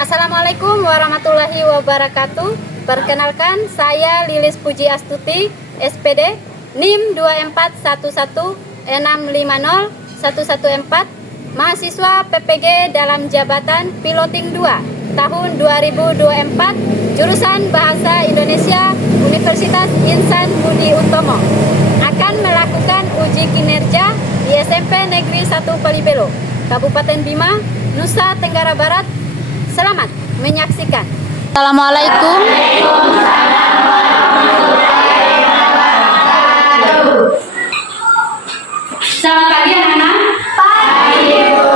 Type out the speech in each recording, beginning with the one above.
Assalamualaikum warahmatullahi wabarakatuh. Perkenalkan, saya Lilis Puji Astuti, SPD, NIM 24116501114, mahasiswa PPG dalam jabatan Piloting 2, tahun 2024, jurusan Bahasa Indonesia, Universitas Insan Budi Utomo, akan melakukan uji kinerja di SMP Negeri 1 Palibelo, Kabupaten Bima, Nusa Tenggara Barat. Selamat menyaksikan. Assalamualaikum. Selamat pagi anak-anak. Pagi, Bu.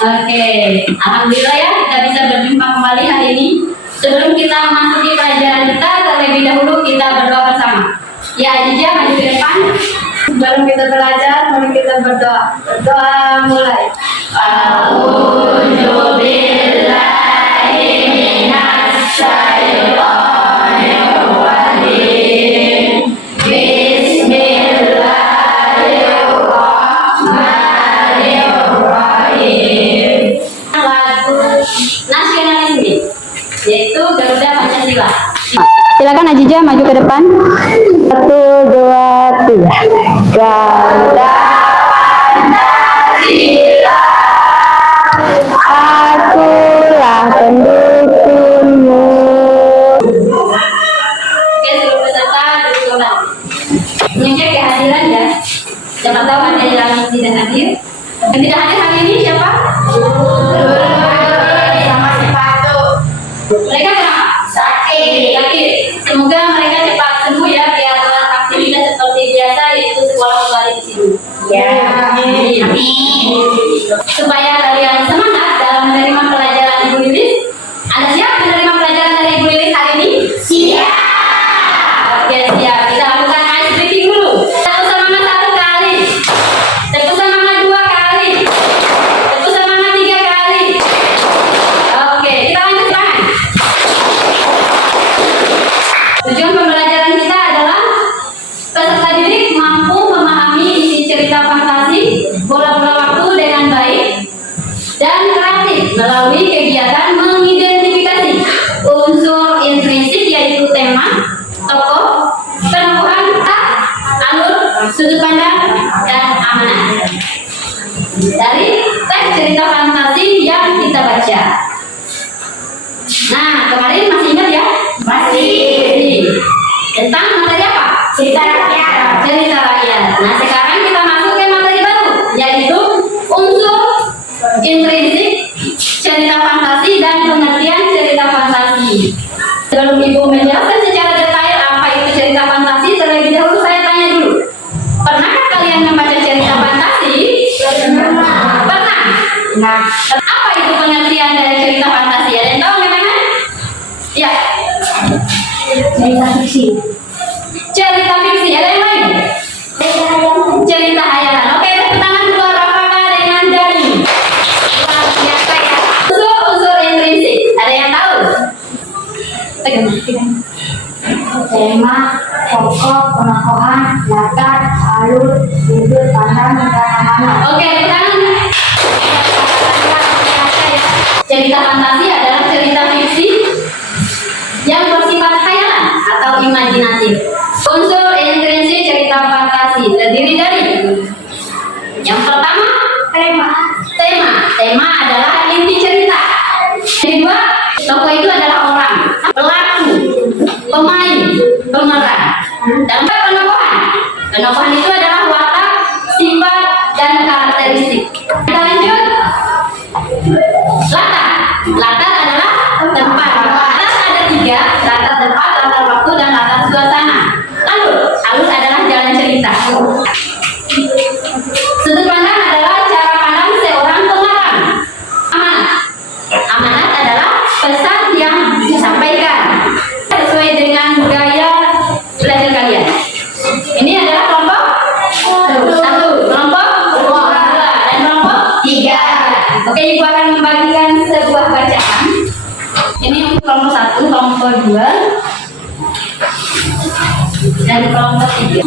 Oke, alhamdulillah ya kita bisa berjumpa kembali hari ini. Sebelum kita masuki pelajaran kita, terlebih dahulu kita berdoa bersama. Ya, Ajija maju ke depan. Sebelum kita belajar, mari kita berdoa. Berdoa mulai. Yaitu Garuda Pancasila. Silakan Ajija maju ke depan. 1, 2, 3. Garuda Pancasila, akulah pendukungmu. Oke, seluruh peserta duduk kembali. Mengecek kehadiran ya. Siapa tahu ada yang tidak hadir. Yang tidak hadir hari ini siapa? Sama sepatu. Mereka kenapa? Sakit. Semoga mereka cepat sembuh ya, biar aktivitas seperti biasa yaitu sekolah kembali di sini. Ya. Amin. Supaya kalian semangat dalam menerima pelajaran Ibu Lilis. Anda siap menerima pelajaran dari Ibu Lilis hari ini? Siap. Oke, siap. Kita lakukan ice breaking dulu. Tepuk semangat 1 kali. Tepuk semangat 2 kali. Tepuk semangat 3 kali. Oke, kita lanjut tangan. Tujuan pembelajaran kita adalah peserta didik mampu memahami isi cerita fantasi bola-bola waktu dengan baik dan kreatif melalui kegiatan mengidentifikasi unsur intrinsik yaitu tema, tokoh, penemuan, alur, sudut pandang, dan amanat dari teks cerita fantasi yang kita baca. Nah, kemarin masih ingat ya? Masih. Tentang materi apa? Cerita rakyat. Cerita rakyat. Nah, sekarang kita masuk ke materi baru, yaitu unsur intrinsik cerita fantasi dan pengertian cerita fantasi. Sebelum Ibu menjelaskan secara detail apa itu cerita fantasi, terlebih dahulu saya tanya dulu. Pernahkah kalian membaca cerita fantasi? Pernah. Nah, apa itu pengertian dari cerita fantasi? Ada yang tahu memang? Ya. Cerita fiksi. Cerita fiksi. Ada yang lain? Cerita hayalan. Oke, tepuk tangan keluar apakah dengan dari? Luar biasa ya. Unsur intrinsik. Ada yang tahu? Pegang. Tema, tokoh, penokohan, latar, alur, sudut pandang, dan amanat. Oke, tepuk tangan. Cerita fantasi adalah cerita fiksi yang bersifat khayalan atau imajinatif. Unsur intrinsik cerita fantasi terdiri dari yang pertama, tema adalah inti cerita. Yang kedua, tokoh itu adalah orang, pelaku, pemain, pemeran. Dan penokohan itu adalah watak, sifat, dan karakteristik. Kita lanjut. Latar adalah tempat. Latar ada 3, latar tempat, latar waktu, dan latar suasana. Alur adalah jalan cerita. Sudut pandang adalah cara pandang seorang pengarang. Amanat adalah pesan yang disampaikan sesuai dengan budaya belajar kalian. Ini adalah kelompok 1, kelompok 2, dan kelompok 3. Oke, Ibu akan membagikan sebuah bacaan. Ini untuk kelompok 1, kelompok 2, dan kelompok 3.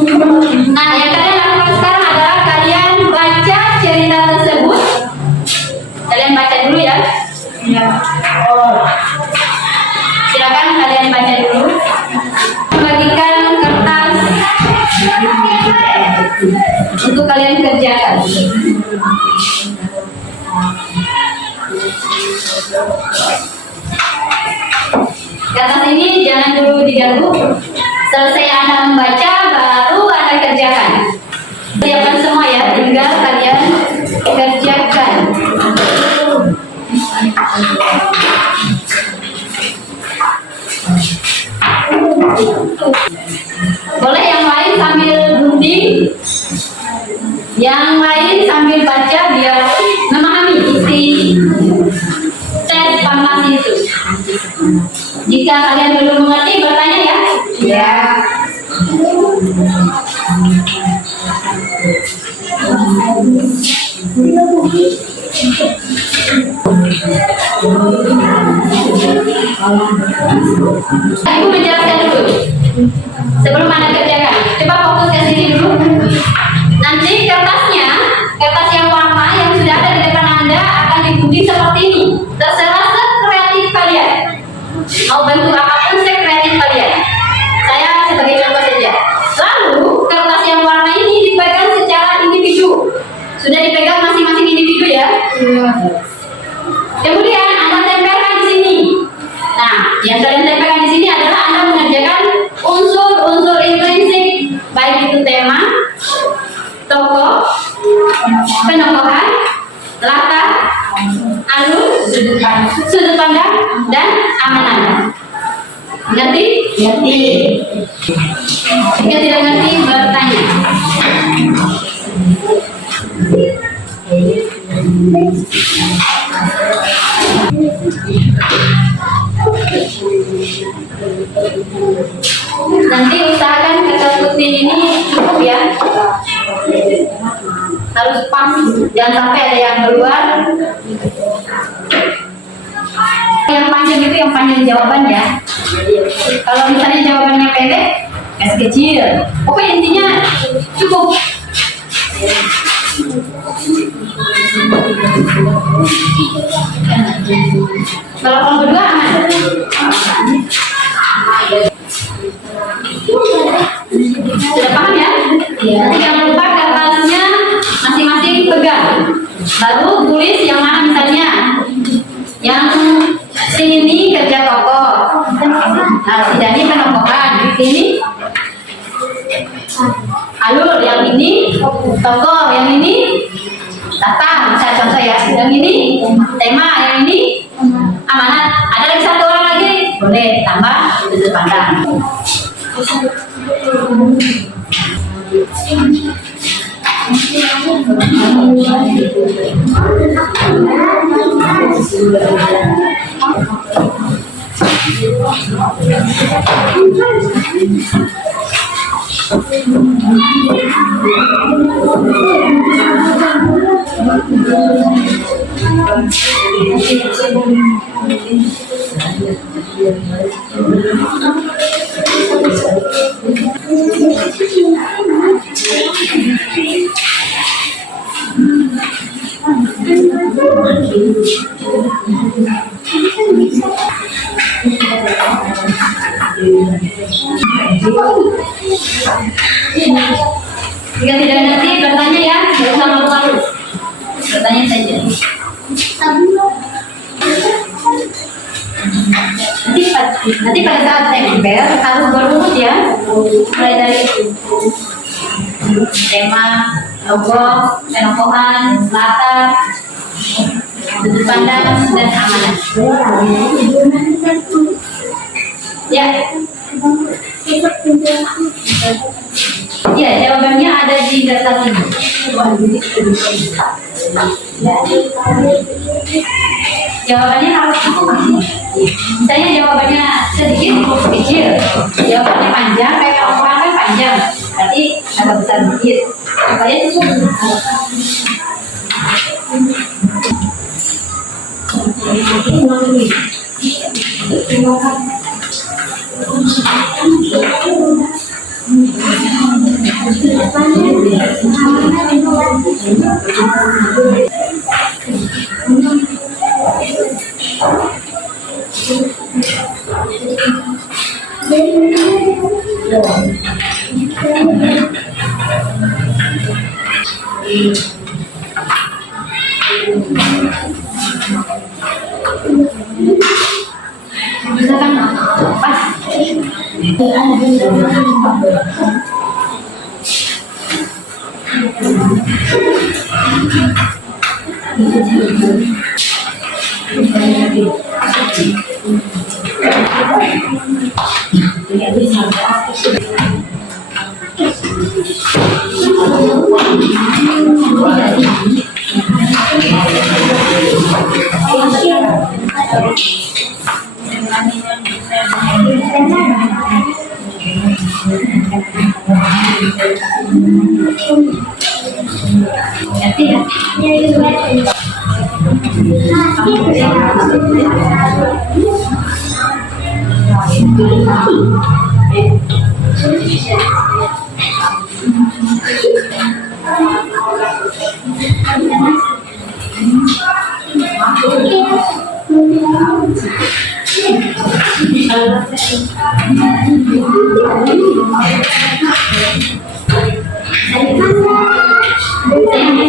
Nah, yang kalian lakukan sekarang adalah kalian baca cerita tersebut. Kalian baca dulu ya. Silakan kalian baca dulu. Membagikan kertas untuk kalian kerjakan. Kertas ini jangan dulu diganggu. Selesai Anda membaca, baru Anda kerjakan. Siapkan semua ya, tinggal kalian kerjakan. Boleh yang lain sambil gunting, yang lain sambil baca biar memahami isi tes farmasi itu. Jika kalian belum mengerti, bertanya ya. Ya. Ibu menjelaskan dulu sebelum Anda kerjakan. Coba fokus ke sini dulu. Nanti kertasnya, kertas yang warna yang sudah ada di depan Anda akan digunting seperti ini. Terserah sekreatif kalian. Mau bentuk apapun sekreatif kalian. Saya sebagai contoh saja. Lalu kertas yang warna ini dipegang secara individu. Sudah dipegang masing-masing individu ya. Kemudian Anda tempelkan di sini. Nah, yang kalian tempelkan di sini adalah Anda mengerjakan unsur-unsur intrinsik, baik itu tema, tokoh, penokohan, latar, alur, sudut pandang, dan amanat. Ngerti? Ngerti. Jika tidak ngerti, bertanya. Nanti usahakan kertas putih ini cukup ya, harus pas, jangan sampai ada yang keluar. Yang panjang itu yang panjang jawaban ya. Kalau misalnya jawabannya pendek, kasih kecil. Pokoknya intinya cukup. Kalau berdua aman. Sudah paham ya? Nanti jangan lupa kertasnya masing-masing pegang. Baru tulis yang mana misalnya. Yang sini kerja tokoh. Nah, sini penokohan. Di sini alur, yang ini tokoh, yang ini latar, misalnya contoh ya. Yang ini tema, yang ini amanat. Ada lagi satu orang lagi, boleh tambah sudut pandang. Jika tidak ngerti, bertanya ya, tidak usah malu-malu. Bertanya saja. Nanti pada saat tempel harus berurut ya, mulai dari tema, logo, penokohan, latar, sudut pandang, dan amanat. Ya. Ya, jawabannya ada di daftar ini. Jawabannya harus misalnya jawabannya sedikit kecil, jawabannya panjang kayak penokohan kan panjang, berarti agak besar sedikit supaya cukup. Bisa kan? Pas.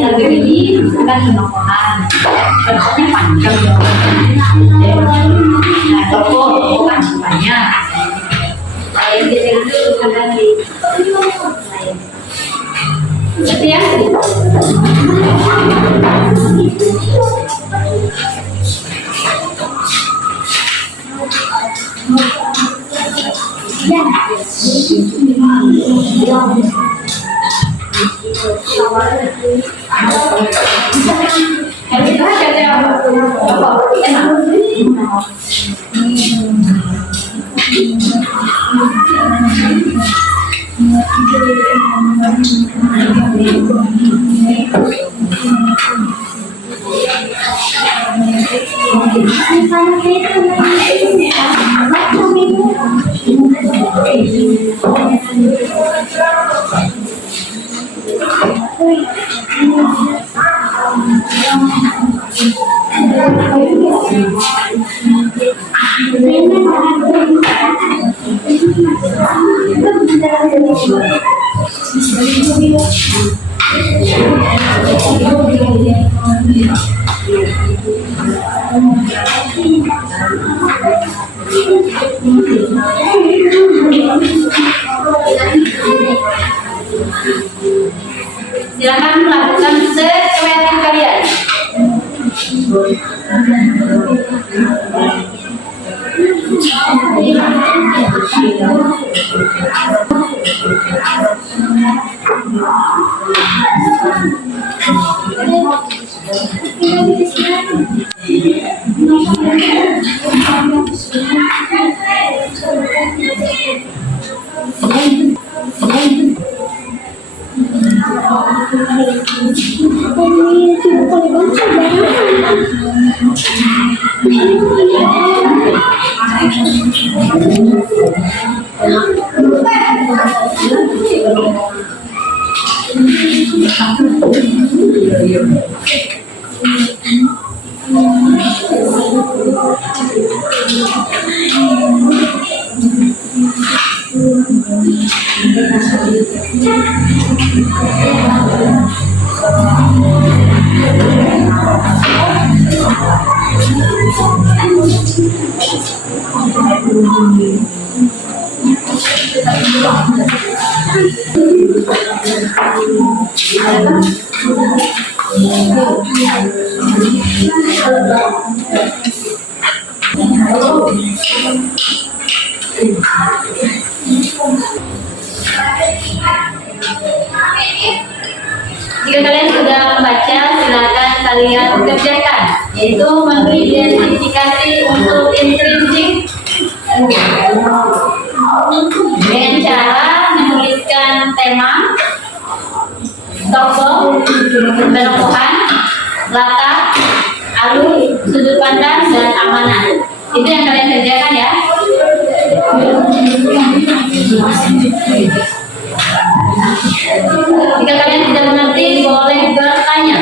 Lagu ini bukan penokohan, bentuknya panjang nah, toko bukan banyak. Yang kita itu kadang di seperti ya. Silakan melakukan sekreatif kalian. Jika kalian sudah membaca, silakan kalian kerjakan, yaitu mengidentifikasi unsur intrinsik dengan cara menuliskan tema, tokoh, penokohan, latar, alur, sudut pandang, dan amanat. Itu yang kalian kerjakan ya. Jika kalian tidak mengerti, boleh bertanya.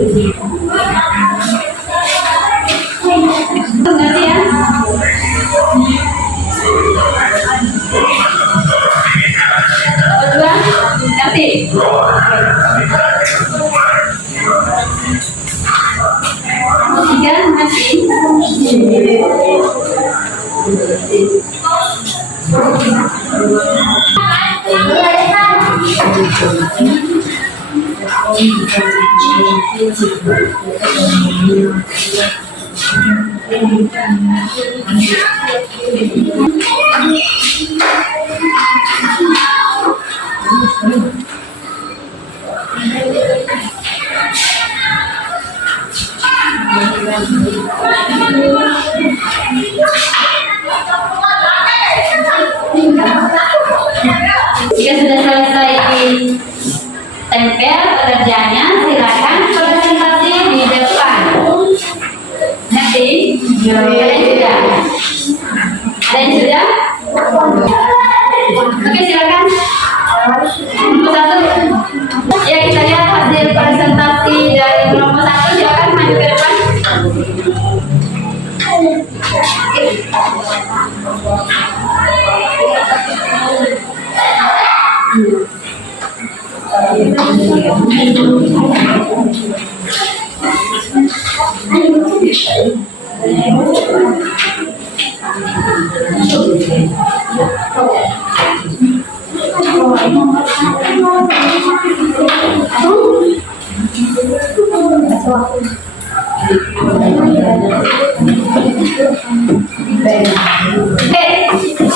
Ngerti ya? Kedua, ngerti? Tiga, ngerti? Jika sudah selesai tempel pekerjaannya, silakan presentasi di depan. Ngerti? Ada yang sudah? Ada yang sudah? Oke, silakan. Nomor satu. Ya, kita lihat hasil presentasi dari kelompok satu. Silakan maju ke depan.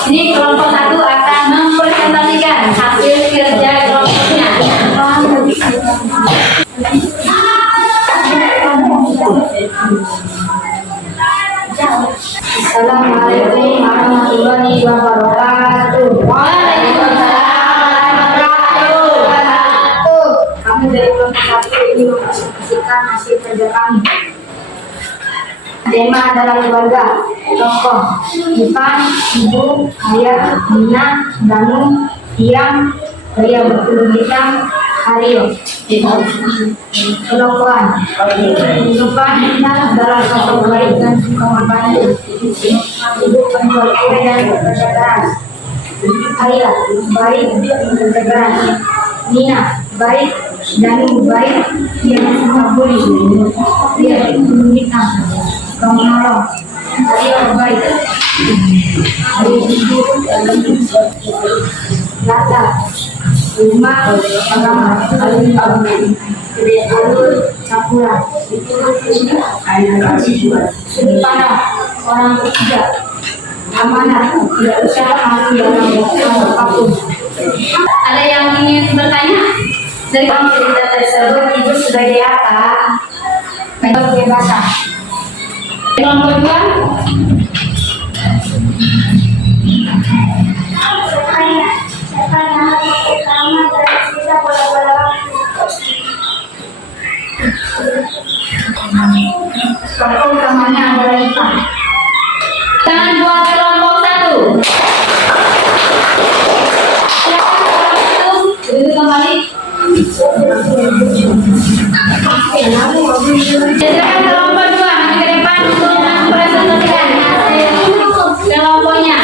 Ini kelompok satu akan mempresentasikan hasil kerja kelompoknya. Assalamualaikum warahmatullahi wabarakatuh. Waalaikumsalam warahmatullahi wabarakatuh. Kami dari kelompok satu ini mempresentasikan hasil kerja kami. Tema adalah keluarga, tokoh Ivan, Ibu, Ayah, Nina, Danu, Tiang, pria berkerudung hitam, Haryo. Kelompokan adalah sosok baik dan suka membantu. Ibu penjual kue dan bekerja keras. Ayah baik bekerja keras. Nina baik, Danu baik, yang suka bully. Dia berkerudung hitam. Menolong, Aryo baik, Ibu Lata, rumah agama, alur Sapura, sudut pandang orang ketiga, amanah, tidak usah malu dalam apapun. Ada yang ingin bertanya? Dari cerita tersebut, Ibu sebagai apa? Kebebasan. Kelompok dua. Tokoh utamanya adalah Ivan. Tangan buat kelompok satu. Silakan kelompok satu duduk kembali. Silakan kelompok dua maju ke depan untuk mempresentasikan hasil kelompoknya.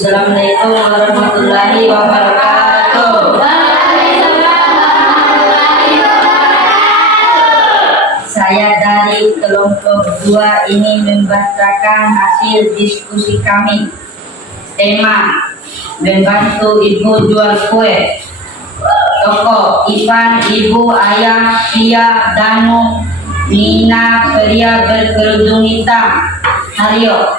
Assalamualaikum warahmatullahi wabarakatuh. Saya dari kelompok 2 ini membacakan hasil diskusi kami. Tema: membantu ibu jual kue. Tokoh: Ivan, Ibu, Ayah, Tia, Danu, Nina, pria berkerudung hitam, Haryo.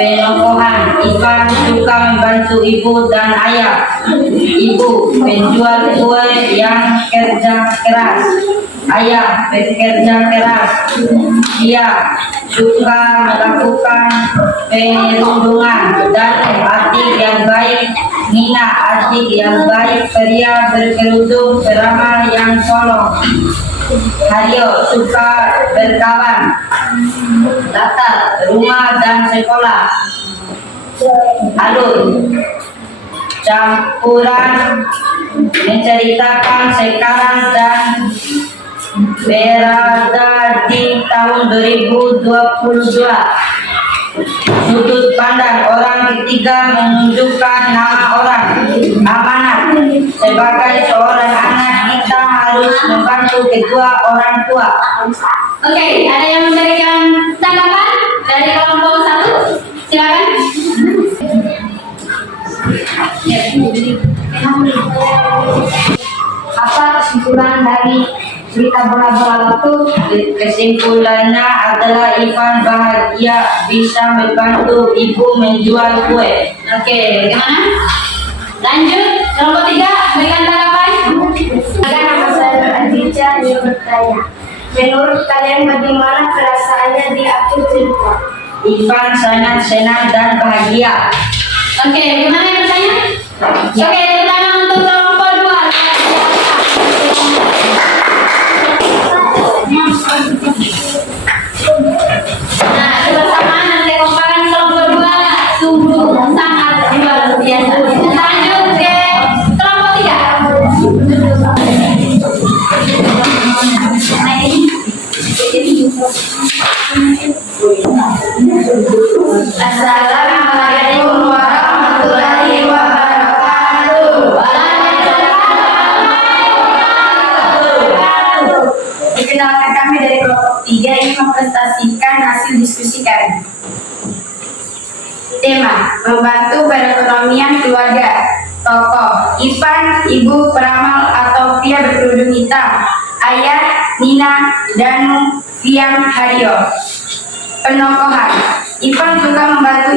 Penokohan: Ivan suka membantu ibu dan ayah. Ibu penjual kue yang kerja keras. Ayah bekerja keras. Dia suka melakukan perundungan. Dan adik yang baik. Nina adik yang baik, pria berkerudung beramal yang tolong. Haryo suka berkawan. Latar rumah dan sekolah. Alur campuran menceritakan sekarang dan berada di tahun 2022. Sudut pandang orang ketiga menunjukkan nama orang. Amanat. Sebagai seorang anak, kita harus membantu kedua orang tua. Oke, ada yang memberikan tanggapan dari kelompok 1? Silakan. Apa kesimpulan dari cerita bola-bola itu? Kesimpulannya adalah Ivan bahagia bisa membantu ibu menjual kue. Oke, bagaimana? Lanjut, kelompok 3 berikan tanggapan. Nama saya Aditya, dia bertanya, menurut kalian bagaimana perasaannya di akhir cerita? Ivan sangat senang dan bahagia. Oke, bagaimana yang bertanya? Oke, terutama untuk kelompok 2. Nah, kebersamaan dan kekompakan kelompok 2 sungguh sangat luar biasa. Lanjut ke kelompok 3. Assalamualaikum warahmatullahi wabarakatuh. Perkenalkan, kami dari kelompok 3 ingin mempresentasikan hasil diskusi kami. Tema, membantu perekonomian keluarga. Tokoh, Ivan, ibu peramal atau pria berkerudung hitam. Ayah, Nina, Danu, Fiam, Haryo. Penokohan, Ivan suka membantu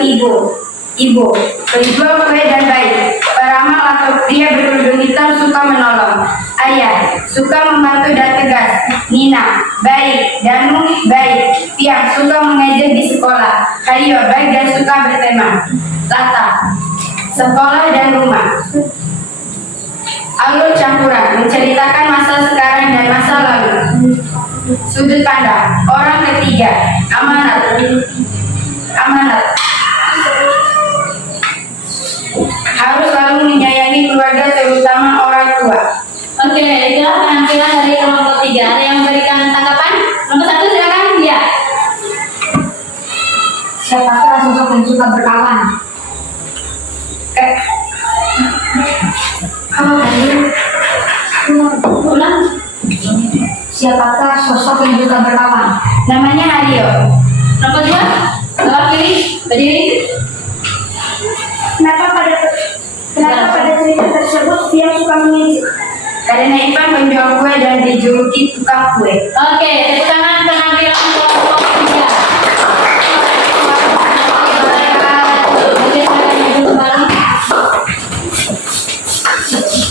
ibu, penjual kue dan baik. Peramal atau pria berkerudung hitam suka menolong. Ayah, suka membantu dan tegas. Nina, baik. Danu, baik. Fiam, suka mengajar di sekolah. Haryo, baik dan suka berteman. Latar, sekolah dan rumah. Alur campuran, menceritakan masa sekarang dan masa lalu. Sudut pandang, orang ketiga. Amanat. Harus selalu menyayangi keluarga, terutama orang tua. Oke, itulah penampilan dari kelompok 3. Ada yang memberikan tanggapan? Kelompok 1 silakan. Ya. Siapakah sosok yang suka berkawan? Ulang. Siapakah sosok yang suka berkawan? Namanya Haryo. Kelompok 2. Belok kiri, berdiri. Kenapa pada cerita tersebut dia suka mengejek? Karena Ivan penjual kue dan dijuluki tukang kue. Oke, tepuk tangan penampilan kelompok 3.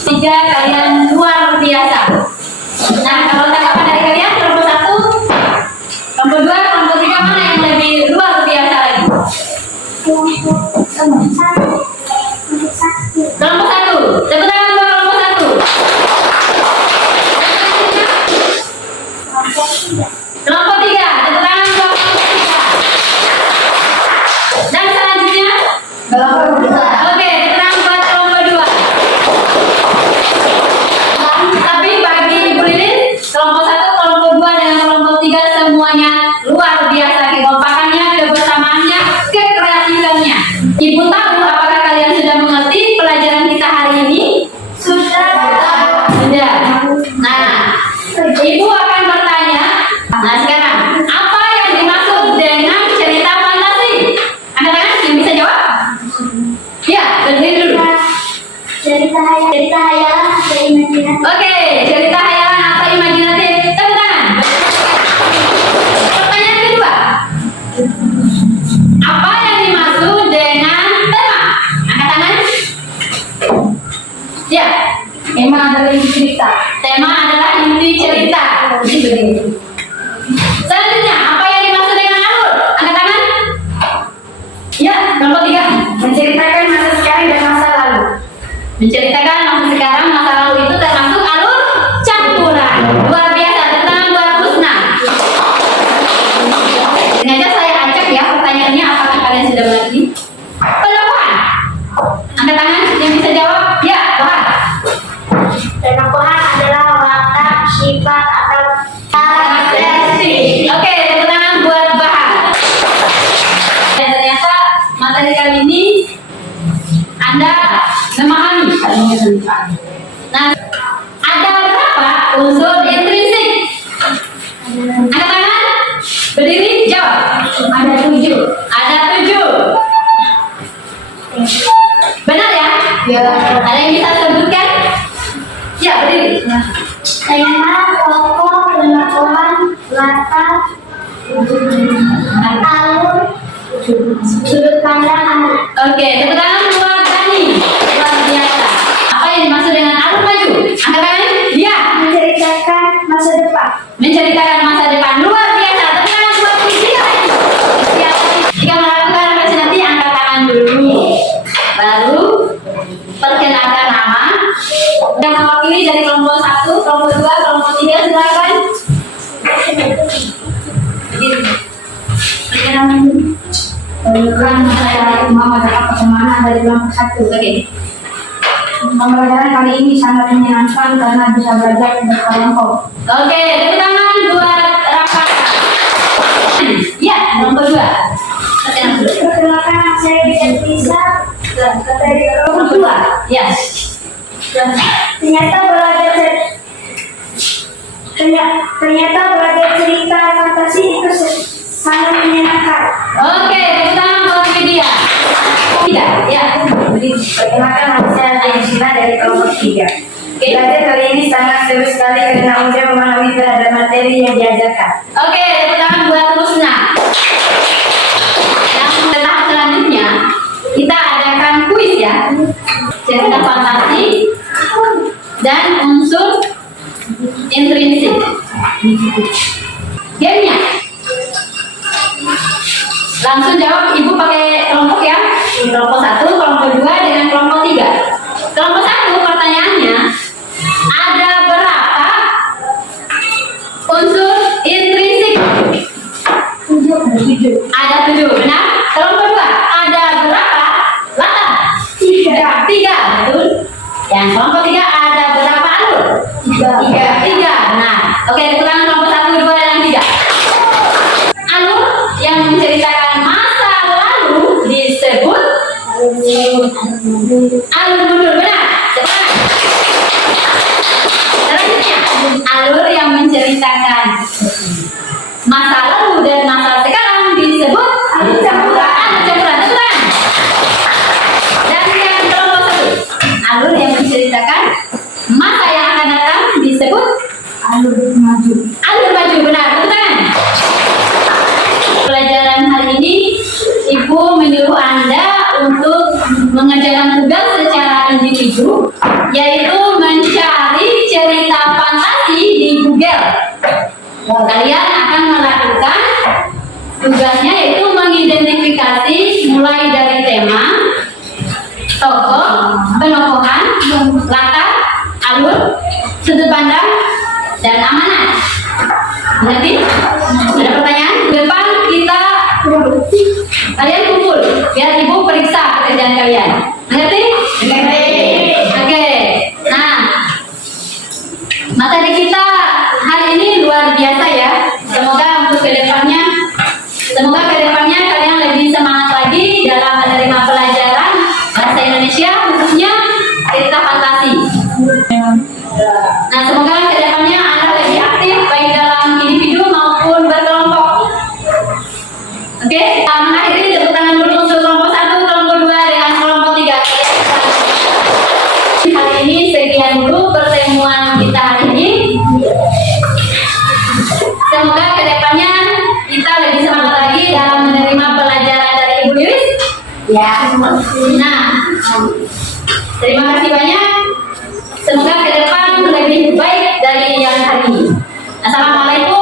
Tiga, kalian luar biasa. Nah, kalau tanggapan dari kalian kelompok 1, kelompok 2, kelompok 3 mana yang lebih luar biasa lagi? Kelompok 1. Tepuk tangan buat kelompok 1. Kelompok 3, tepuk tangan buat kelompok 3. Dan selanjutnya Kelompok 2. oke, tepuk tangan buat kelompok 2. Tapi bagi Ibu Lilin, kelompok 1, kelompok 2 dengan kelompok 3 semuanya luar biasa kekompakannya, kebersamaannya, kekreatifannya. Ibu tahu apakah kalian sudah mengerti pelajaran kita hari ini? Sudah. Sudah. Nah, Ibu akan bertanya. Nah, sekarang apa yang dimaksud dengan cerita fantasi? Angkat tangan yang bisa jawab. Ya, berdiri dulu. Cerita hayalan atau imajinasi. Oke, cerita hayalan atau imajinatif. Tepuk tangan. Pertanyaan kedua. Apa yang dimaksud dengan tema? Angkat tangan. Ya, Tema adalah cerita. tema adalah inti cerita. Selanjutnya, apa yang dimaksud dengan alur? Angkat tangan. Ya, kelompok 3. Menceritakan masa sekarang dan masa lalu. Menceritakan masa sekarang, masa lalu itu termasuk alur campuran. Luar biasa, tepuk tangan buat Husna. Sengaja saya acak ya pertanyaannya, apakah kalian sudah mengerti? Penokohan. Angkat tangan yang bisa jawab. Ya, Tuhan. Anda memahami. Nah, ada berapa unsur intrinsik? Angkat tangan, berdiri, jawab. Ada 7. Ada 7. Benar ya? Ya. Ada yang bisa sebutkan? Ya, berdiri. Tema, pokok, pengetahuan, latar, alur, sudut pandang. Oke, tepuk tangan buat Dani. Luar biasa. Apa yang dimaksud dengan alur maju? Angkat tangan. Ya. Menceritakan masa depan. Menceritakan masa depan. Luar biasa. Tepuk tangan buat Widya. Ya. Jika melakukan referensi nanti angkat tangan dulu. Baru perkenalkan nama. Yang mewakili dari kelompok 1, kelompok 2, kelompok 3 silakan. Perkenalan dulu. Perkenalkan saya Muhammad Apa Semana dari kelompok 1. Oke. Pembelajaran kali ini sangat menyenangkan karena bisa belajar berkelompok. Oke, tepuk tangan buat Rafa. Ya, kelompok 2. Perkenalkan saya Richard Lisa dari kelompok 2. Ya. Ternyata belajar cerita fantasi itu sangat menyenangkan. Oke, tepuk tangan buat Widya. Tidak, ya. Perkenalkan saya Naisila dari kelompok 3. Belajar kali ini sangat seru sekali karena udah memahami terhadap materi yang diajarkan. Oke, tepuk tangan buat Rusna. Yang tahap selanjutnya kita adakan kuis ya. Cerita fantasi dan unsur intrinsik. Gamenya langsung jawab, ibu pakai kelompok ya. Kelompok 1, kelompok 2 dengan kelompok 3. Kelompok 1 pertanyaannya, ada berapa unsur intrinsik? 7. Ada 7, benar? Kelompok 2, ada berapa latar? 3, betul. Yang kelompok 3 ada berapa alur? 3, benar. Oke, tepuk tangan kelompok 1, 2, dan 3. Alur yang menceritakan masa lalu disebut alur mundur, benar? Tepuk tangan. Selanjutnya, alur yang menceritakan masa lalu dan masa sekarang disebut alur campuran. Tepuk tangan. Dan yang kelompok 1, alur yang menceritakan masa yang akan datang disebut Alur maju. alur maju, benar? Tepuk tangan. Pelajaran hari ini ibu menyuruh Anda untuk mengerjakan tugas secara individu, yaitu mencari cerita fantasi di Google. Kalian akan melakukan tugasnya yaitu mengidentifikasi mulai dari tema, tokoh, penokohan, latar, alur, sudut pandang, dan amanat. Nanti ada pertanyaan depan kita kalian kumpul biar ibu periksa pekerjaan kalian. Mengerti? Oke. Nah, materi kita hari ini luar biasa ya. Semoga kedepannya kalian lebih semangat lagi dalam menerima pelajaran bahasa Indonesia, khususnya cerita fantasi. Nah, semoga kedepannya Anda lebih aktif baik dalam individu maupun berkelompok. Oke, kita mengakhiri tepuk tangan dulu untuk kelompok 1, kelompok 2 dengan kelompok 3. Hari ini sekian dulu pertemuan kita hari ini. Semoga kedepannya kita lebih semangat lagi dalam menerima pelajaran dari Ibu Iris. Ya. Nah, terima kasih banyak. Semoga ke depan lebih baik dari yang hari ini. Assalamualaikum.